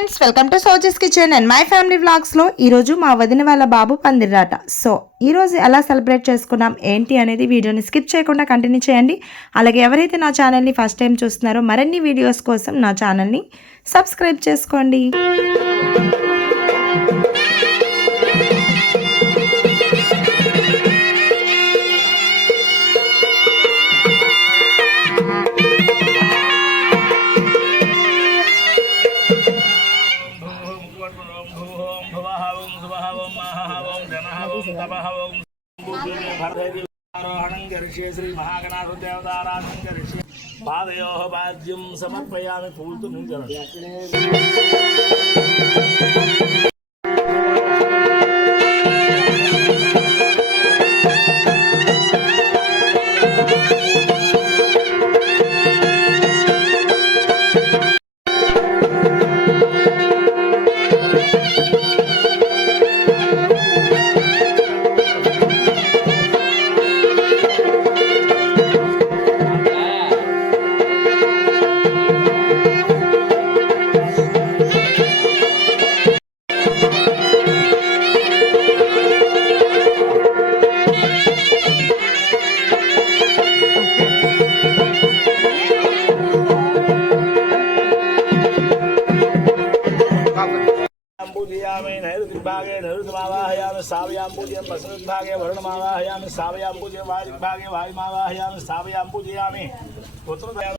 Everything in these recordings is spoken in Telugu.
ఫ్రెండ్స్, వెల్కమ్ టు సోజెస్ కిచెన్ అండ్ మై ఫ్యామిలీ వ్లాగ్స్లో ఈరోజు మా వదిన వాళ్ళ బాబు పందిరాట. సో ఈరోజు ఎలా సెలబ్రేట్ చేసుకున్నాం ఏంటి అనేది వీడియోని స్కిప్ చేయకుండా కంటిన్యూ చేయండి. అలాగే ఎవరైతే నా ఛానల్ని ఫస్ట్ టైం చూస్తున్నారో మరిన్ని వీడియోస్ కోసం నా ఛానల్ని సబ్స్క్రైబ్ చేసుకోండి. श्री महागणाधि देवताराधन करिष्ये पादयोः पाद्यं समर्पयामि पूर्तुं भागे नैऋतमावाहयामि सावयाम्बुजं पश्चिमभागे वरुणमावाहयामि सावयाम्बुजं वायुभागे वायुमावाहयामि सावयाम्बुजयामि पुत्रदयामि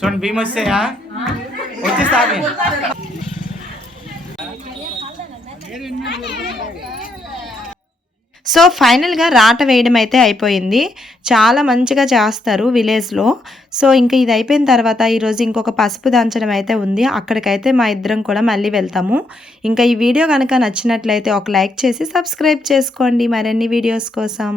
చూడండి భీమ్ వస్తాయా వచ్చేస్తావి. సో ఫైనల్గా రాట వేయడం అయితే అయిపోయింది. చాలా మంచిగా చేస్తారు విలేజ్లో. సో ఇంకా ఇది అయిపోయిన తర్వాత ఈరోజు ఇంకొక పసుపు దంచడం అయితే ఉంది. అక్కడికైతే మా ఇద్దరం కూడా మళ్ళీ వెళ్తాము. ఇంకా ఈ వీడియో కనుక నచ్చినట్లయితే ఒక లైక్ చేసి సబ్స్క్రైబ్ చేసుకోండి మరిన్ని వీడియోస్ కోసం.